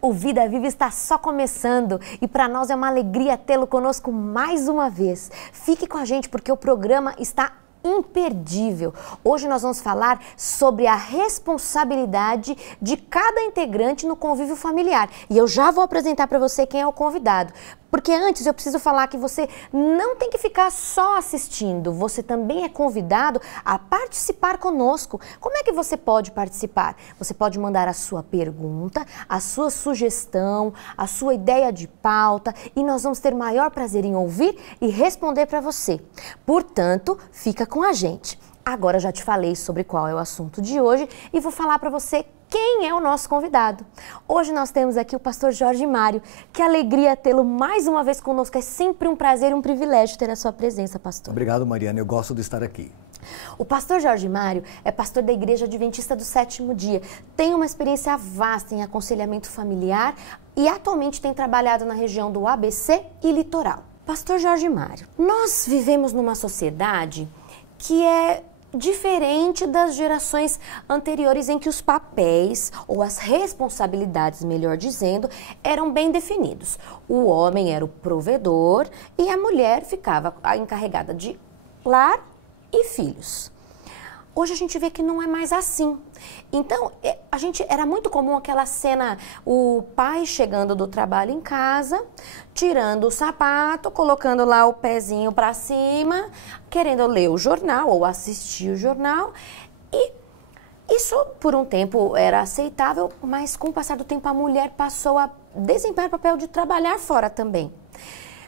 O Vida Viva está só começando e para nós é uma alegria tê-lo conosco mais uma vez. Fique com a gente porque o programa está imperdível. Hoje nós vamos falar sobre a responsabilidade de cada integrante no convívio familiar. E eu já vou apresentar para você quem é o convidado. Porque antes eu preciso falar que você não tem que ficar só assistindo, você também é convidado a participar conosco. Como é que você pode participar? Você pode mandar a sua pergunta, a sua sugestão, a sua ideia de pauta e nós vamos ter maior prazer em ouvir e responder para você. Portanto, fica com a gente. Agora eu já te falei sobre qual é o assunto de hoje e vou falar para você quem é o nosso convidado. Hoje nós temos aqui o pastor Jorge Mário. Que alegria tê-lo mais uma vez conosco. É sempre um prazer e um privilégio ter a sua presença, pastor. Obrigado, Mariana. Eu gosto de estar aqui. O pastor Jorge Mário é pastor da Igreja Adventista do Sétimo Dia. Tem uma experiência vasta em aconselhamento familiar e atualmente tem trabalhado na região do ABC e Litoral. Pastor Jorge Mário, nós vivemos numa sociedade que é diferente das gerações anteriores em que os papéis, ou as responsabilidades, melhor dizendo, eram bem definidos. O homem era o provedor e a mulher ficava encarregada de lar e filhos. Hoje a gente vê que não é mais assim. Então, era muito comum aquela cena, o pai chegando do trabalho em casa, tirando o sapato, colocando lá o pezinho para cima, querendo ler o jornal ou assistir o jornal. E isso, por um tempo, era aceitável, mas com o passar do tempo a mulher passou a desempenhar o papel de trabalhar fora também.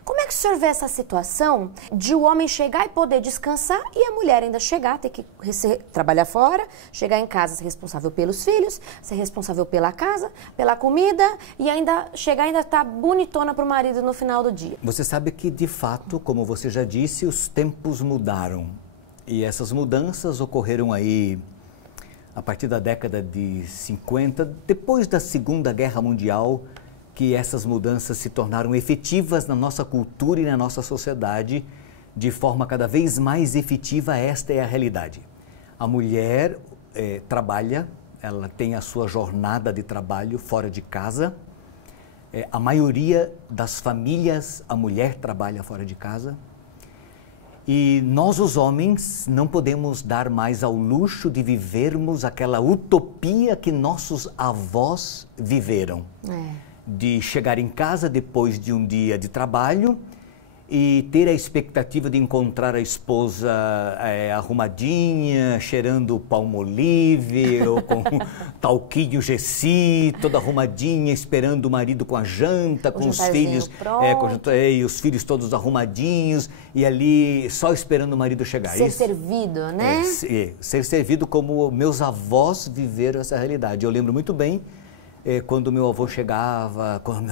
Como é que o senhor vê essa situação de o homem chegar e poder descansar e a mulher ainda chegar, ter que trabalhar fora, chegar em casa, ser responsável pelos filhos, ser responsável pela casa, pela comida e ainda chegar e ainda estar bonitona para o marido no final do dia? Você sabe que, de fato, como você já disse, os tempos mudaram. E essas mudanças ocorreram aí a partir da década de 50, depois da Segunda Guerra Mundial, que essas mudanças se tornaram efetivas na nossa cultura e na nossa sociedade de forma cada vez mais efetiva. Esta é a realidade. A mulher trabalha, ela tem a sua jornada de trabalho fora de casa. A maioria das famílias, a mulher trabalha fora de casa. E nós, os homens, não podemos dar mais ao luxo de vivermos aquela utopia que nossos avós viveram. De chegar em casa depois de um dia de trabalho e ter a expectativa de encontrar a esposa arrumadinha, cheirando palmolive ou com talquinho Gessi, toda arrumadinha, esperando o marido com a janta, com os filhos, e os filhos todos arrumadinhos e ali só esperando o marido chegar. Ser servido, né? Ser servido como meus avós viveram essa realidade. Eu lembro muito bem quando meu avô chegava, quando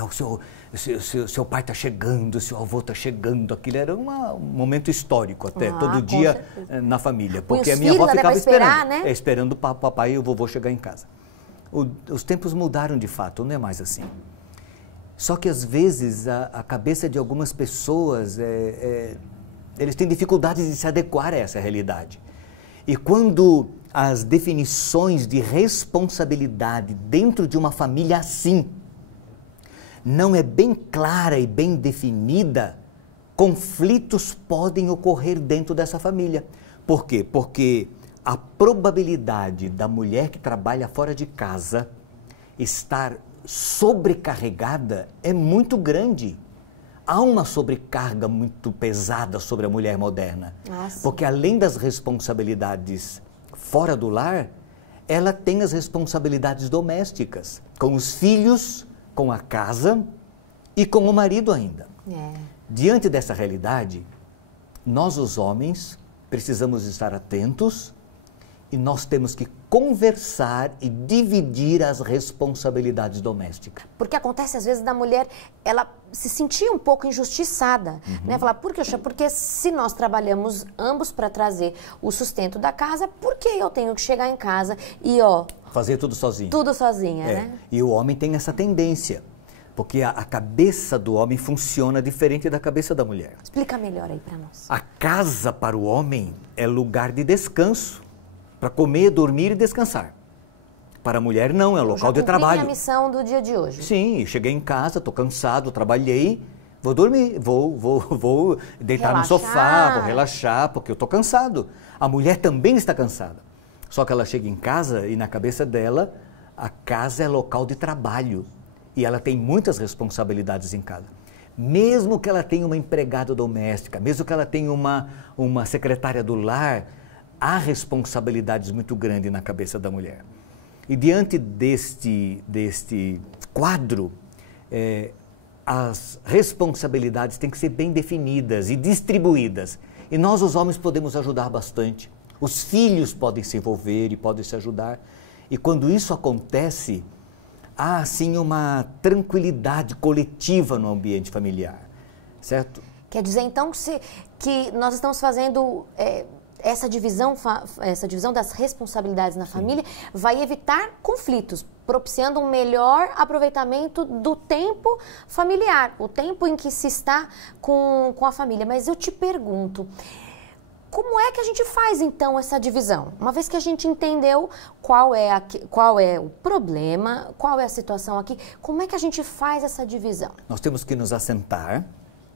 seu pai está chegando, seu avô está chegando, aquilo era um momento histórico até, todo dia na família. Porque a minha avó ficava esperando, né? Esperando o papai e o vovô chegar em casa. Os tempos mudaram de fato, não é mais assim. Só que às vezes a cabeça de algumas pessoas, eles têm dificuldades de se adequar a essa realidade. E quando as definições de responsabilidade dentro de uma família assim não é bem clara e bem definida, conflitos podem ocorrer dentro dessa família. Por quê? Porque a probabilidade da mulher que trabalha fora de casa estar sobrecarregada é muito grande. Há uma sobrecarga muito pesada sobre a mulher moderna. Porque além das responsabilidades fora do lar, ela tem as responsabilidades domésticas, com os filhos, com a casa e com o marido ainda. Diante dessa realidade, nós os homens precisamos estar atentos e nós temos que conversar e dividir as responsabilidades domésticas. Porque acontece às vezes da mulher, ela se sentir um pouco injustiçada, né? Falar, por quê? Porque se nós trabalhamos ambos para trazer o sustento da casa, por que eu tenho que chegar em casa e fazer tudo sozinho? Tudo sozinha, né? E o homem tem essa tendência, porque a cabeça do homem funciona diferente da cabeça da mulher. Explica melhor aí para nós. A casa para o homem é lugar de descanso, para comer, dormir e descansar. Para a mulher não, é o local de Já cumpri trabalho. minha missão do dia de hoje. Sim, cheguei em casa, estou cansado, trabalhei, vou dormir, vou deitar no sofá, vou relaxar, porque eu estou cansado. A mulher também está cansada. Só que ela chega em casa e na cabeça dela, a casa é local de trabalho. E ela tem muitas responsabilidades em casa. Mesmo que ela tenha uma empregada doméstica, mesmo que ela tenha uma secretária do lar, há responsabilidades muito grandes na cabeça da mulher. E diante deste quadro, as responsabilidades têm que ser bem definidas e distribuídas. E nós, os homens, podemos ajudar bastante. Os filhos podem se envolver e podem se ajudar. E quando isso acontece, há assim uma tranquilidade coletiva no ambiente familiar, certo? Quer dizer, então, que nós estamos fazendo... essa divisão das responsabilidades na família vai evitar conflitos, propiciando um melhor aproveitamento do tempo familiar, o tempo em que se está com a família. Mas eu te pergunto, como é que a gente faz então essa divisão? Uma vez que a gente entendeu qual é o problema, qual é a situação aqui, como é que a gente faz essa divisão? Nós temos que nos assentar,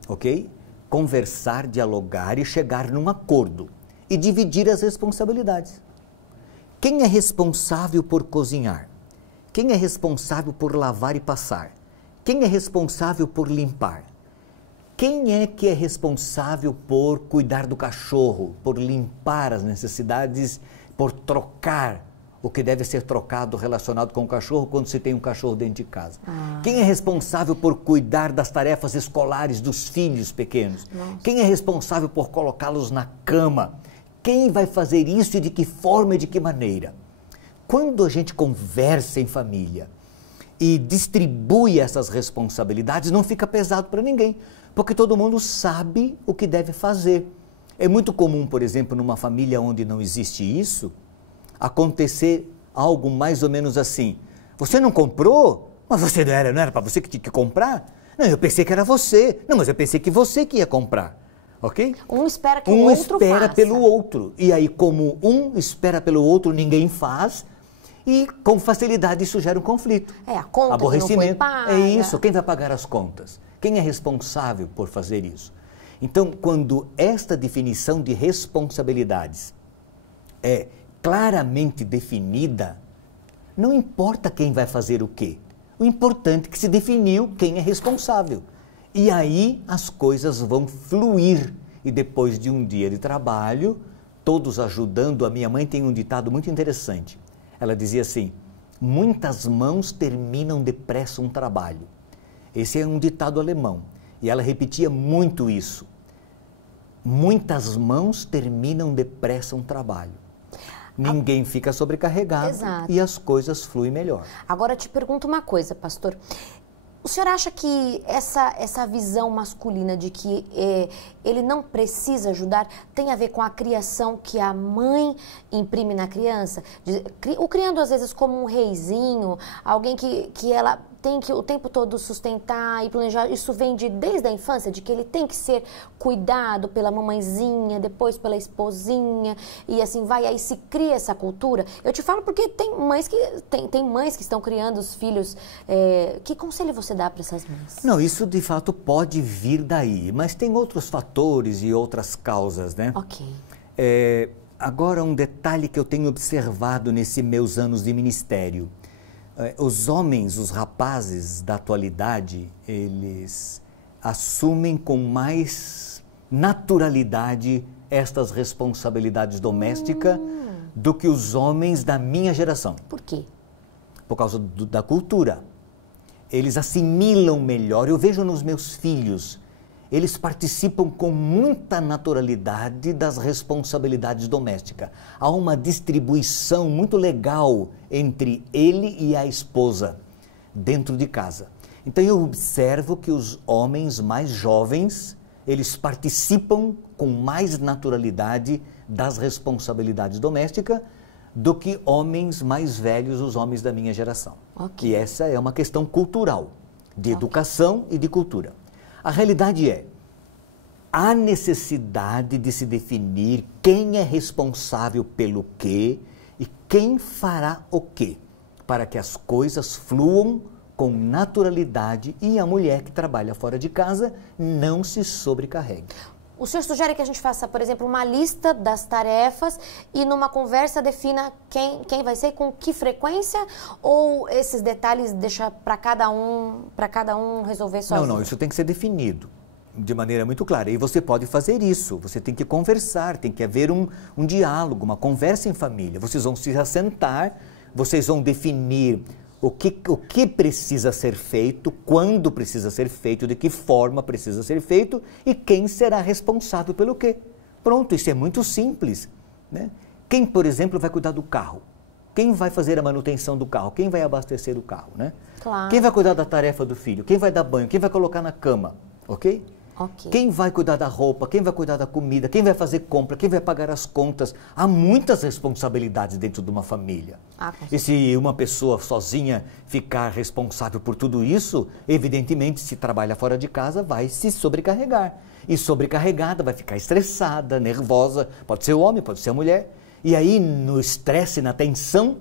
ok? Conversar, dialogar e chegar num acordo. E dividir as responsabilidades. Quem é responsável por cozinhar? Quem é responsável por lavar e passar? Quem é responsável por limpar? Quem é que é responsável por cuidar do cachorro, por limpar as necessidades, por trocar o que deve ser trocado relacionado com o cachorro quando se tem um cachorro dentro de casa? Quem é responsável por cuidar das tarefas escolares dos filhos pequenos? Nossa. Quem é responsável por colocá-los na cama? Quem vai fazer isso e de que forma e de que maneira? Quando a gente conversa em família e distribui essas responsabilidades, não fica pesado para ninguém, porque todo mundo sabe o que deve fazer. É muito comum, por exemplo, numa família onde não existe isso, acontecer algo mais ou menos assim. Você não comprou? Mas você não era para você que tinha que comprar? Não, eu pensei que era você. Não, mas eu pensei que você que ia comprar. Ok? Um espera que o outro faça. Um espera pelo outro. E aí, como um espera pelo outro, ninguém faz. E com facilidade isso gera um conflito. A conta aborrecimento. Que não foi paga. É isso. Quem vai pagar as contas? Quem é responsável por fazer isso? Então, quando esta definição de responsabilidades é claramente definida, não importa quem vai fazer o quê. O importante é que se definiu quem é responsável. E aí as coisas vão fluir. E depois de um dia de trabalho, todos ajudando, a minha mãe tem um ditado muito interessante. Ela dizia assim, muitas mãos terminam depressa um trabalho. Esse é um ditado alemão. E ela repetia muito isso. Muitas mãos terminam depressa um trabalho. Ninguém fica sobrecarregado. Exato. E as coisas fluem melhor. Agora te pergunto uma coisa, pastor. O senhor acha que essa visão masculina de que ele não precisa ajudar tem a ver com a criação que a mãe imprime na criança? O criando às vezes como um reizinho, alguém que ela tem que o tempo todo sustentar e planejar. Isso vem desde a infância, de que ele tem que ser cuidado pela mamãezinha, depois pela esposinha, e assim vai, aí se cria essa cultura. Eu te falo porque tem mães que estão criando os filhos. Que conselho você dá para essas mães? Não, isso de fato pode vir daí, mas tem outros fatores e outras causas, né? Ok. Agora, um detalhe que eu tenho observado nesses meus anos de ministério. Os homens, os rapazes da atualidade, eles assumem com mais naturalidade estas responsabilidades domésticas do que os homens da minha geração. Por quê? Por causa da cultura. Eles assimilam melhor. Eu vejo nos meus filhos, eles participam com muita naturalidade das responsabilidades domésticas. Há uma distribuição muito legal entre ele e a esposa dentro de casa. Então eu observo que os homens mais jovens, eles participam com mais naturalidade das responsabilidades domésticas do que homens mais velhos, os homens da minha geração. Okay. E essa é uma questão cultural, de educação e de cultura. A realidade é, há necessidade de se definir quem é responsável pelo quê e quem fará o quê. para que as coisas fluam com naturalidade e a mulher que trabalha fora de casa não se sobrecarregue. O senhor sugere que a gente faça, por exemplo, uma lista das tarefas e numa conversa defina quem vai ser, com que frequência, ou esses detalhes deixa para cada um resolver sozinho? Não, isso tem que ser definido de maneira muito clara. E você pode fazer isso, você tem que conversar, tem que haver um diálogo, uma conversa em família. Vocês vão se assentar, vocês vão definir o que precisa ser feito, quando precisa ser feito, de que forma precisa ser feito e quem será responsável pelo quê. Pronto, isso é muito simples, né? Quem, por exemplo, vai cuidar do carro? Quem vai fazer a manutenção do carro? Quem vai abastecer o carro, né? Claro. Quem vai cuidar da tarefa do filho? Quem vai dar banho? Quem vai colocar na cama? Ok? Ok. Quem vai cuidar da roupa? Quem vai cuidar da comida? Quem vai fazer compra? Quem vai pagar as contas? Há muitas responsabilidades dentro de uma família. E se uma pessoa sozinha ficar responsável por tudo isso, evidentemente, se trabalha fora de casa, vai se sobrecarregar. E sobrecarregada vai ficar estressada, nervosa, pode ser o homem, pode ser a mulher. E aí, no estresse, na tensão,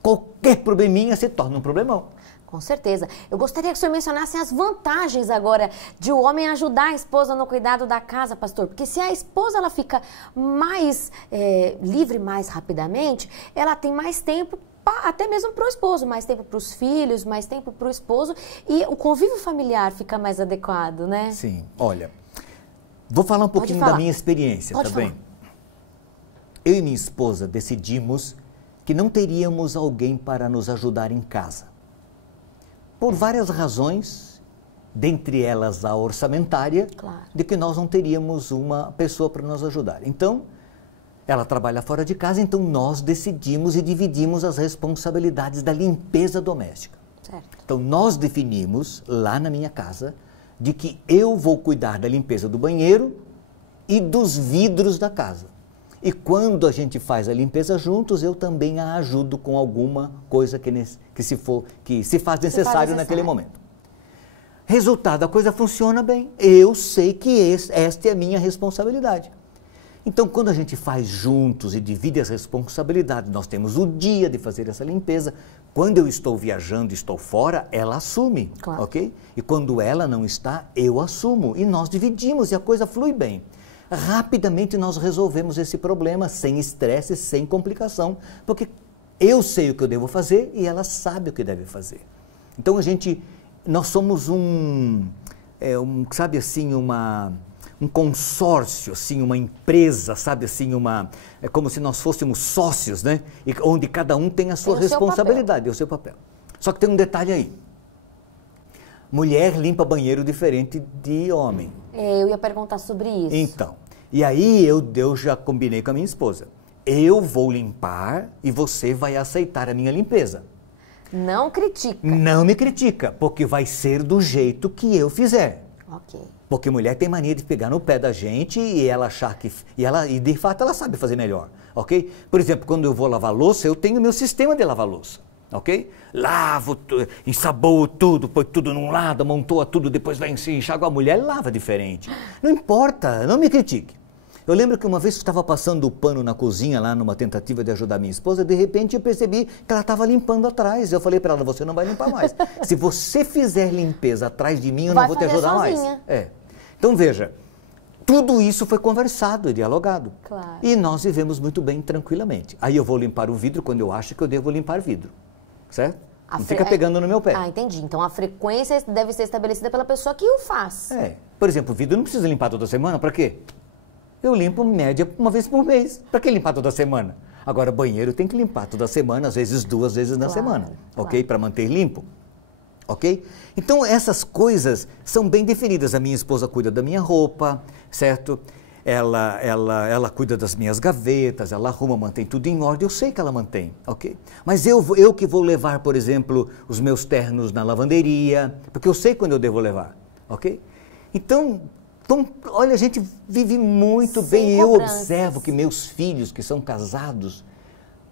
qualquer probleminha se torna um problemão. Com certeza. Eu gostaria que o senhor mencionasse as vantagens agora de o homem ajudar a esposa no cuidado da casa, pastor. Porque se a esposa ela fica mais livre mais rapidamente, ela tem mais tempo até mesmo para o esposo, mais tempo para os filhos, mais tempo para o esposo e o convívio familiar fica mais adequado, né? Sim. Olha, vou falar um pouquinho da minha experiência, tá bem? Eu e minha esposa decidimos que não teríamos alguém para nos ajudar em casa. Por várias razões, dentre elas a orçamentária, claro, de que nós não teríamos uma pessoa para nos ajudar. Então, ela trabalha fora de casa, então nós decidimos e dividimos as responsabilidades da limpeza doméstica. Certo. Então, nós definimos, lá na minha casa, de que eu vou cuidar da limpeza do banheiro e dos vidros da casa. E quando a gente faz a limpeza juntos, eu também a ajudo com alguma coisa que se faz necessário naquele momento. Resultado, a coisa funciona bem. Eu sei que esta é a minha responsabilidade. Então, quando a gente faz juntos e divide as responsabilidades, nós temos o dia de fazer essa limpeza. Quando eu estou viajando, estou fora, ela assume, claro, ok? E quando ela não está, eu assumo. E nós dividimos e a coisa flui bem. Rapidamente nós resolvemos esse problema sem estresse, sem complicação, porque eu sei o que eu devo fazer e ela sabe o que deve fazer. Então nós somos sabe assim, um consórcio, assim, uma empresa, sabe assim, é como se nós fôssemos sócios, né? E onde cada um tem a sua responsabilidade, o seu papel. Só que tem um detalhe aí. Mulher limpa banheiro diferente de homem. Eu ia perguntar sobre isso. Então, e aí eu já combinei com a minha esposa. Eu vou limpar e você vai aceitar a minha limpeza. Não critica. Não me critica, porque vai ser do jeito que eu fizer. Ok. Porque mulher tem mania de pegar no pé da gente e ela achar que... E de fato ela sabe fazer melhor, ok? Por exemplo, quando eu vou lavar louça, eu tenho meu sistema de lavar louça. Ok? Lavo, ensaboo tudo, põe tudo num lado, amontoa tudo, depois vai enxágua. A mulher lava diferente. Não importa, não me critique. Eu lembro que uma vez que eu estava passando o pano na cozinha, lá numa tentativa de ajudar minha esposa, de repente eu percebi que ela estava limpando atrás. Eu falei para ela, você não vai limpar mais. Se você fizer limpeza atrás de mim, eu não vou te ajudar mais. Então veja, tudo isso foi conversado e dialogado. Claro. E nós vivemos muito bem, tranquilamente. Aí eu vou limpar o vidro quando eu acho que eu devo limpar vidro. Certo? Não fica pegando no meu pé. Entendi. Então a frequência deve ser estabelecida pela pessoa que o faz. Por exemplo, o vidro não precisa limpar toda semana, para quê? Eu limpo média uma vez por mês. Para que limpar toda semana? Agora, banheiro tem que limpar toda semana, às vezes 2 vezes na semana, ok? Para manter limpo, ok? Então essas coisas são bem definidas. A minha esposa cuida da minha roupa, certo? Ela cuida das minhas gavetas, ela arruma, mantém tudo em ordem, eu sei que ela mantém, ok? Mas eu que vou levar, por exemplo, os meus ternos na lavanderia, porque eu sei quando eu devo levar, ok? Então, olha, a gente vive muito bem. Eu observo que meus filhos, que são casados,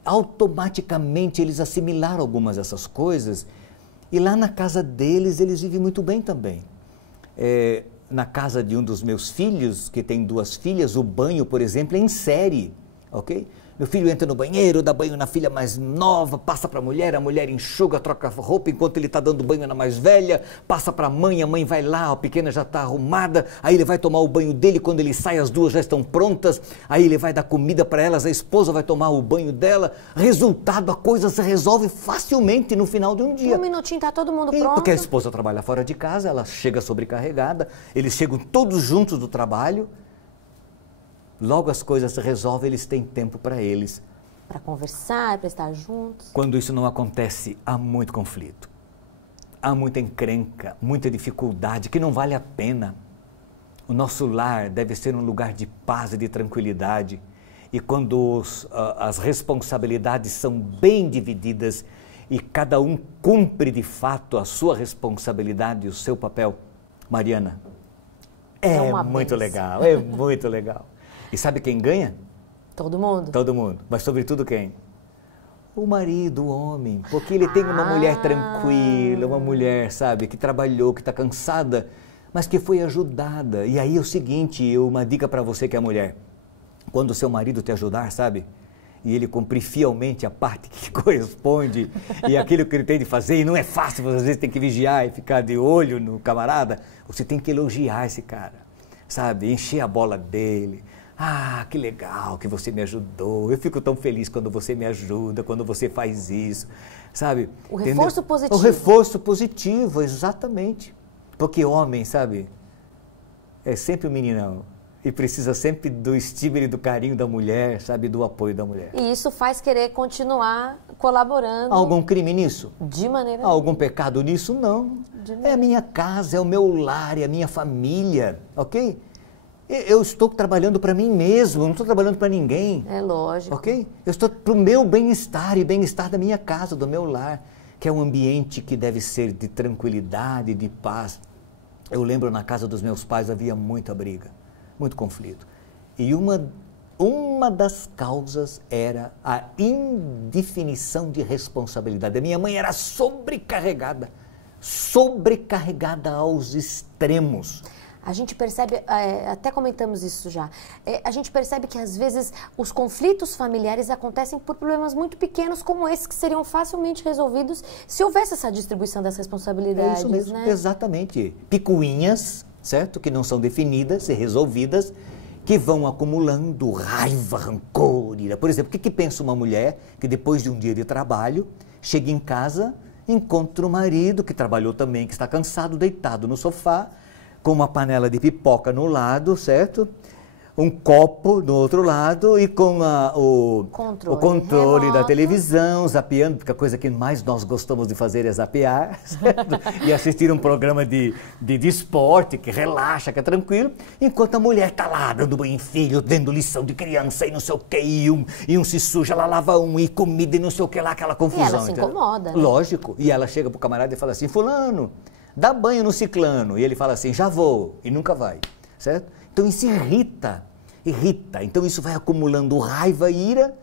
automaticamente eles assimilaram algumas dessas coisas e lá na casa deles, eles vivem muito bem também. Na casa de um dos meus filhos, que tem 2 filhas, o banho, por exemplo, é em série, ok? Meu filho entra no banheiro, dá banho na filha mais nova, passa para a mulher enxuga, troca roupa enquanto ele está dando banho na mais velha, passa para a mãe vai lá, a pequena já está arrumada, aí ele vai tomar o banho dele, quando ele sai as duas já estão prontas, aí ele vai dar comida para elas, a esposa vai tomar o banho dela, resultado, a coisa se resolve facilmente no final de um dia. Um minutinho está todo mundo pronto. Porque a esposa trabalha fora de casa, ela chega sobrecarregada, eles chegam todos juntos do trabalho, logo as coisas se resolvem, eles têm tempo para eles. Para conversar, para estar juntos. Quando isso não acontece, há muito conflito. Há muita encrenca, muita dificuldade, que não vale a pena. O nosso lar deve ser um lugar de paz e de tranquilidade. E quando as responsabilidades são bem divididas e cada um cumpre de fato a sua responsabilidade e o seu papel, Mariana, é muito legal, é muito legal. E sabe quem ganha? Todo mundo. Todo mundo. Mas sobretudo quem? O marido, o homem. Porque ele tem uma mulher tranquila, uma mulher, sabe, que trabalhou, que está cansada, mas que foi ajudada. E aí é o seguinte, uma dica para você que é mulher. Quando o seu marido te ajudar, sabe, e ele cumprir fielmente a parte que corresponde e aquilo que ele tem de fazer, e não é fácil, você às vezes tem que vigiar e ficar de olho no camarada, você tem que elogiar esse cara, sabe, encher a bola dele. Ah, que legal que você me ajudou, eu fico tão feliz quando você me ajuda, quando você faz isso, sabe? O reforço positivo. O reforço positivo, exatamente. Porque homem, sabe, é sempre um meninão e precisa sempre do estímulo e do carinho da mulher, sabe, do apoio da mulher. E isso faz querer continuar colaborando. Há algum crime nisso? De maneira Há algum pecado nisso? Não. É a minha casa, é o meu lar, é a minha família, ok? Eu estou trabalhando para mim mesmo, não estou trabalhando para ninguém. É lógico. Ok? Eu estou para o meu bem-estar e bem-estar da minha casa, do meu lar, que é um ambiente que deve ser de tranquilidade, de paz. Eu lembro na casa dos meus pais havia muita briga, muito conflito. E uma das causas era a indefinição de responsabilidade. A minha mãe era sobrecarregada aos extremos. A gente percebe, até comentamos isso já, a gente percebe que às vezes os conflitos familiares acontecem por problemas muito pequenos como esses que seriam facilmente resolvidos se houvesse essa distribuição das responsabilidades. É isso mesmo, né? Exatamente. Picuinhas, certo? Que não são definidas e resolvidas, que vão acumulando raiva, rancor, ira. Por exemplo, o que pensa uma mulher que depois de um dia de trabalho, chega em casa, encontra o marido que trabalhou também, que está cansado, deitado no sofá, com uma panela de pipoca no lado, certo? Um copo no outro lado e com o controle da televisão, zapeando, porque a coisa que mais nós gostamos de fazer é zapear, certo? E assistir um programa de esporte que relaxa, que é tranquilo, enquanto a mulher está lá dando banho em filho, dando lição de criança e não sei o que, e um se suja, ela lava e comida e não sei o que lá, aquela confusão. E ela se incomoda, né? Lógico. E ela chega pro camarada e fala assim, fulano, dá banho no ciclano. E ele fala assim, já vou. E nunca vai, certo? Então isso irrita. Então isso vai acumulando raiva e ira,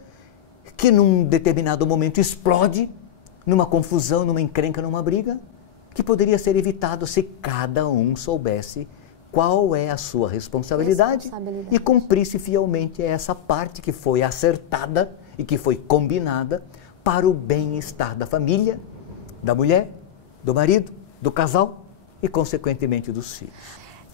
que num determinado momento explode numa confusão, numa encrenca, numa briga, que poderia ser evitado se cada um soubesse qual é a sua responsabilidade e cumprisse fielmente essa parte que foi acertada e que foi combinada para o bem-estar da família, da mulher, do marido, do casal e, consequentemente, dos filhos.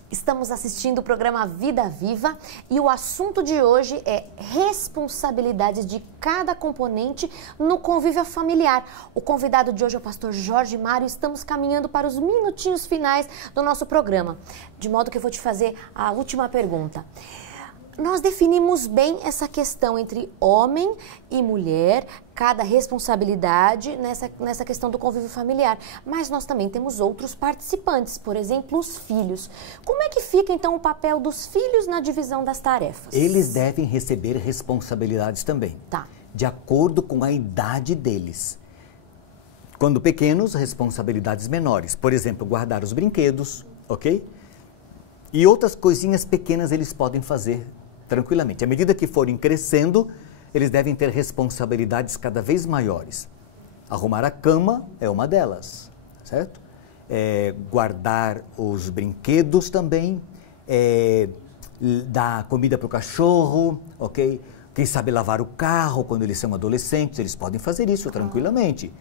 Estamos assistindo o programa Vida Viva e o assunto de hoje é responsabilidades de cada componente no convívio familiar. O convidado de hoje é o pastor Jorge Mário. Estamos caminhando para os minutinhos finais do nosso programa, de modo que eu vou te fazer a última pergunta. Nós definimos bem essa questão entre homem e mulher, cada responsabilidade nessa questão do convívio familiar. Mas nós também temos outros participantes, por exemplo, os filhos. Como é que fica, então, o papel dos filhos na divisão das tarefas? Eles devem receber responsabilidades também, de acordo com a idade deles. Quando pequenos, responsabilidades menores. Por exemplo, guardar os brinquedos, ok? E outras coisinhas pequenas eles podem fazer tranquilamente. À medida que forem crescendo, eles devem ter responsabilidades cada vez maiores. Arrumar a cama é uma delas, certo? Guardar os brinquedos também, dar comida para o cachorro, ok? Quem sabe lavar o carro quando eles são adolescentes, eles podem fazer isso tranquilamente.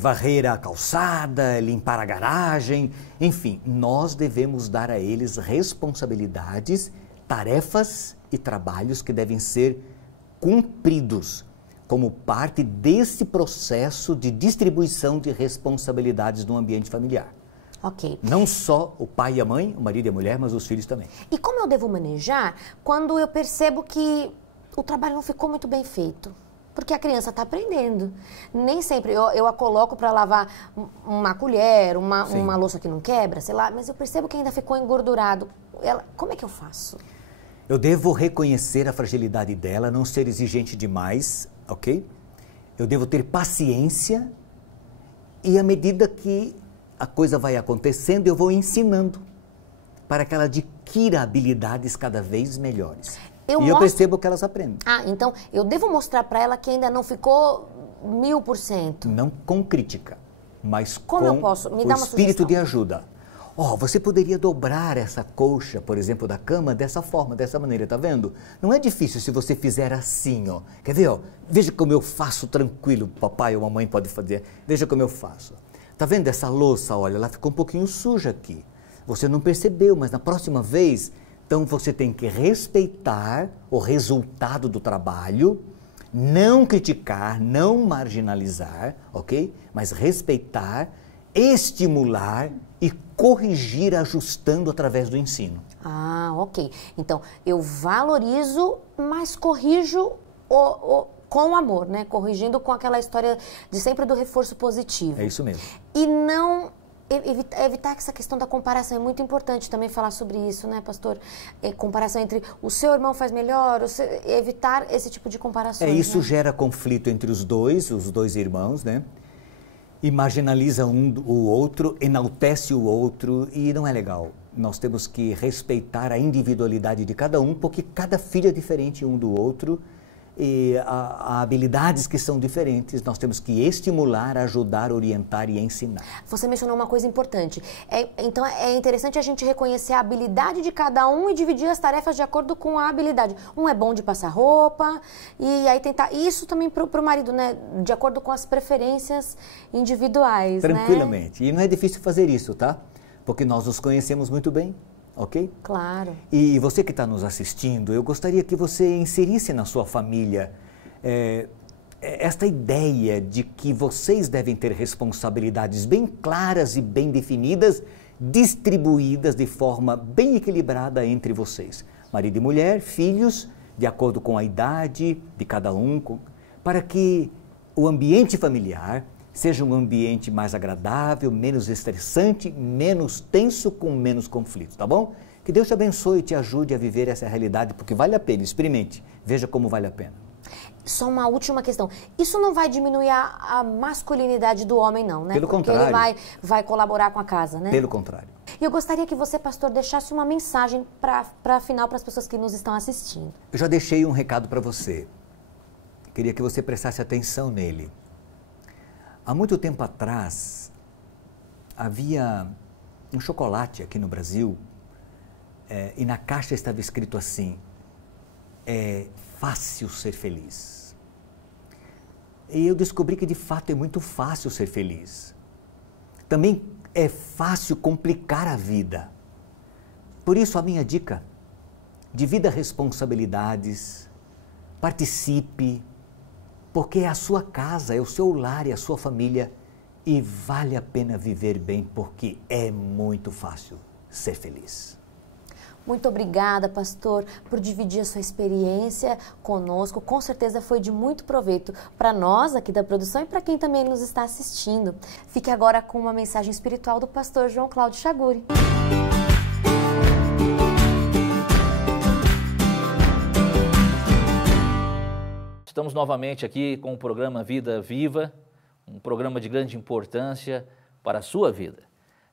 Varrer a calçada, limpar a garagem, enfim, nós devemos dar a eles responsabilidades, tarefas e trabalhos que devem ser cumpridos como parte desse processo de distribuição de responsabilidades no ambiente familiar. Ok. Não só o pai e a mãe, o marido e a mulher, mas os filhos também. E como eu devo manejar quando eu percebo que o trabalho não ficou muito bem feito? Porque a criança está aprendendo. Nem sempre eu a coloco para lavar uma colher, uma louça que não quebra, sei lá, mas eu percebo que ainda ficou engordurado. Como é que eu faço? Eu devo reconhecer a fragilidade dela, não ser exigente demais, ok? Eu devo ter paciência e à medida que a coisa vai acontecendo, eu vou ensinando para que ela adquira habilidades cada vez melhores. Eu percebo que elas aprendem. Ah, então eu devo mostrar para ela que ainda não ficou 1000%. Não com crítica, mas como com eu posso? Me o dá uma espírito sugestão. de ajuda. Você poderia dobrar essa colcha, por exemplo, da cama dessa forma, dessa maneira, tá vendo? Não é difícil se você fizer assim, ó. Quer ver, ó? Veja como eu faço tranquilo, papai ou mamãe pode fazer. Veja como eu faço. Tá vendo essa louça, olha, ela ficou um pouquinho suja aqui. Você não percebeu, mas na próxima vez, então você tem que respeitar o resultado do trabalho, não criticar, não marginalizar, ok? Mas respeitar, estimular e corrigir ajustando através do ensino. Ah, ok. Então, eu valorizo, mas corrijo com amor, né? Corrigindo com aquela história de sempre do reforço positivo. É isso mesmo. E não evitar essa questão da comparação. É muito importante também falar sobre isso, né, pastor? Comparação entre o seu irmão faz melhor, evitar esse tipo de comparações. Isso, né? gera conflito entre os dois irmãos, né? E marginaliza o outro, enaltece o outro e não é legal. Nós temos que respeitar a individualidade de cada um, porque cada filho é diferente um do outro e há habilidades que são diferentes. Nós temos que estimular, ajudar, orientar e ensinar. Você mencionou uma coisa importante. Então é interessante a gente reconhecer a habilidade de cada um e dividir as tarefas de acordo com a habilidade. Um é bom de passar roupa e aí tentar... Isso também para o marido, né? De acordo com as preferências individuais, tranquilamente. Né? E não é difícil fazer isso, tá? Porque nós nos conhecemos muito bem. Ok? Claro. E você que está nos assistindo, eu gostaria que você inserisse na sua família esta ideia de que vocês devem ter responsabilidades bem claras e bem definidas, distribuídas de forma bem equilibrada entre vocês. Marido e mulher, filhos, de acordo com a idade de cada um, para que o ambiente familiar seja um ambiente mais agradável, menos estressante, menos tenso, com menos conflito, tá bom? Que Deus te abençoe e te ajude a viver essa realidade, porque vale a pena, experimente, veja como vale a pena. Só uma última questão, isso não vai diminuir a masculinidade do homem não, né? Pelo contrário. Porque ele vai colaborar com a casa, né? Pelo contrário. E eu gostaria que você, pastor, deixasse uma mensagem para final para as pessoas que nos estão assistindo. Eu já deixei um recado para você, queria que você prestasse atenção nele. Há muito tempo atrás, havia um chocolate aqui no Brasil e na caixa estava escrito assim, é fácil ser feliz. E eu descobri que de fato é muito fácil ser feliz. Também é fácil complicar a vida. Por isso a minha dica, divida responsabilidades, participe, porque é a sua casa, é o seu lar, é a sua família e vale a pena viver bem porque é muito fácil ser feliz. Muito obrigada, pastor, por dividir a sua experiência conosco. Com certeza foi de muito proveito para nós aqui da produção e para quem também nos está assistindo. Fique agora com uma mensagem espiritual do pastor João Cláudio Chaguri. Estamos novamente aqui com o programa Vida Viva, um programa de grande importância para a sua vida.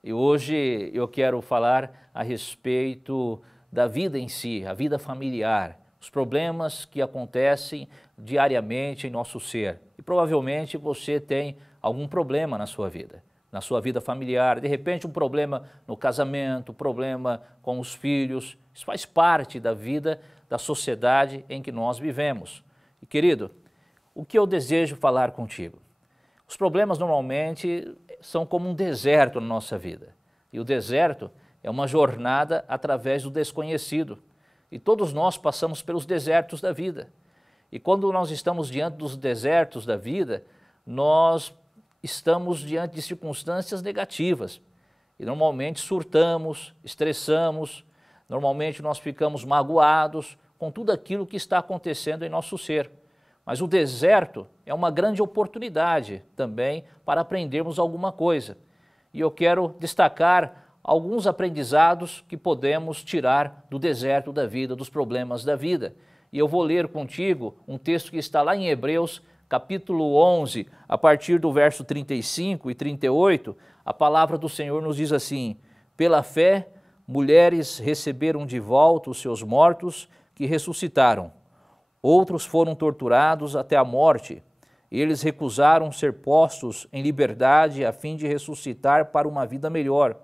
E hoje eu quero falar a respeito da vida em si, a vida familiar, os problemas que acontecem diariamente em nosso ser. E provavelmente você tem algum problema na sua vida familiar, de repente um problema no casamento, problema com os filhos. Isso faz parte da vida, da sociedade em que nós vivemos. Querido, o que eu desejo falar contigo? Os problemas normalmente são como um deserto na nossa vida. E o deserto é uma jornada através do desconhecido. E todos nós passamos pelos desertos da vida. E quando nós estamos diante dos desertos da vida, nós estamos diante de circunstâncias negativas. E normalmente surtamos, estressamos, normalmente nós ficamos magoados com tudo aquilo que está acontecendo em nosso ser. Mas o deserto é uma grande oportunidade também para aprendermos alguma coisa. E eu quero destacar alguns aprendizados que podemos tirar do deserto da vida, dos problemas da vida. E eu vou ler contigo um texto que está lá em Hebreus, capítulo 11, a partir do verso 35 e 38, a palavra do Senhor nos diz assim: pela fé, mulheres receberam de volta os seus mortos que ressuscitaram. Outros foram torturados até a morte. Eles recusaram ser postos em liberdade a fim de ressuscitar para uma vida melhor.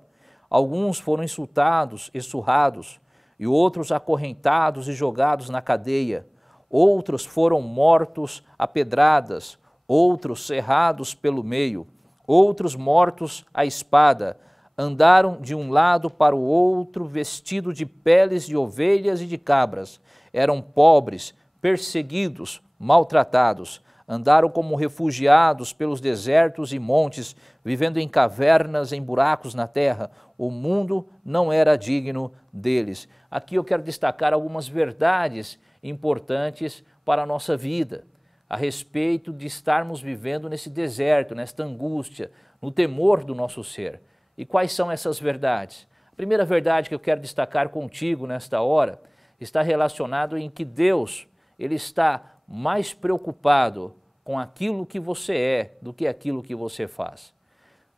Alguns foram insultados e surrados, e outros acorrentados e jogados na cadeia. Outros foram mortos a pedradas, outros cerrados pelo meio, outros mortos à espada. Andaram de um lado para o outro vestido de peles de ovelhas e de cabras. Eram pobres, perseguidos, maltratados. Andaram como refugiados pelos desertos e montes, vivendo em cavernas, em buracos na terra. O mundo não era digno deles. Aqui eu quero destacar algumas verdades importantes para a nossa vida, a respeito de estarmos vivendo nesse deserto, nesta angústia, no temor do nosso ser. E quais são essas verdades? A primeira verdade que eu quero destacar contigo nesta hora está relacionado em que Deus, Ele está mais preocupado com aquilo que você é do que aquilo que você faz.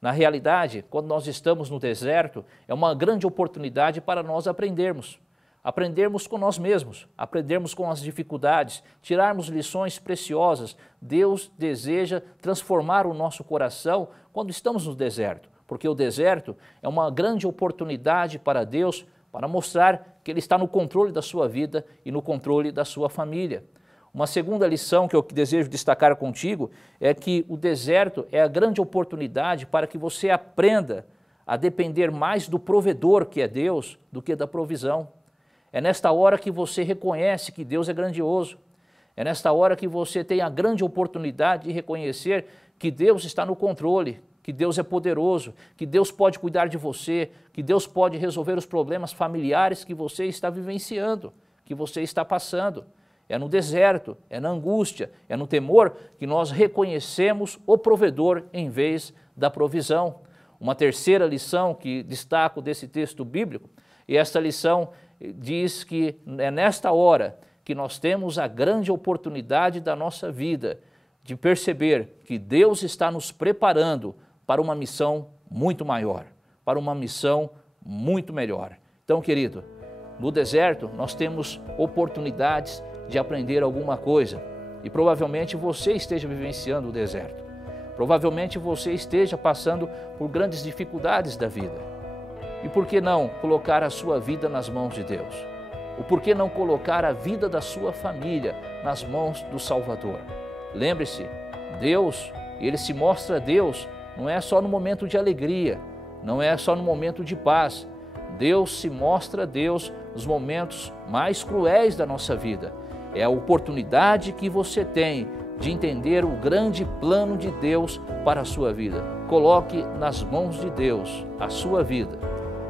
Na realidade, quando nós estamos no deserto, é uma grande oportunidade para nós aprendermos com nós mesmos, aprendermos com as dificuldades, tirarmos lições preciosas. Deus deseja transformar o nosso coração quando estamos no deserto, porque o deserto é uma grande oportunidade para Deus para mostrar que Ele está no controle da sua vida e no controle da sua família. Uma segunda lição que eu desejo destacar contigo é que o deserto é a grande oportunidade para que você aprenda a depender mais do provedor, que é Deus, do que da provisão. É nesta hora que você reconhece que Deus é grandioso. É nesta hora que você tem a grande oportunidade de reconhecer que Deus está no controle, que Deus é poderoso, que Deus pode cuidar de você, que Deus pode resolver os problemas familiares que você está vivenciando, que você está passando. É no deserto, é na angústia, é no temor que nós reconhecemos o provedor em vez da provisão. Uma terceira lição que destaco desse texto bíblico, e esta lição diz que é nesta hora que nós temos a grande oportunidade da nossa vida de perceber que Deus está nos preparando para uma missão muito maior, para uma missão muito melhor. Então, querido, no deserto nós temos oportunidades de aprender alguma coisa, e provavelmente você esteja vivenciando o deserto, provavelmente você esteja passando por grandes dificuldades da vida. E por que não colocar a sua vida nas mãos de Deus? O por que não colocar a vida da sua família nas mãos do Salvador? Lembre-se, Deus, Ele se mostra Deus, não é só no momento de alegria, não é só no momento de paz. Deus se mostra Deus nos momentos mais cruéis da nossa vida. É a oportunidade que você tem de entender o grande plano de Deus para a sua vida. Coloque nas mãos de Deus a sua vida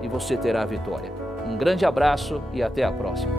e você terá a vitória. Um grande abraço e até a próxima.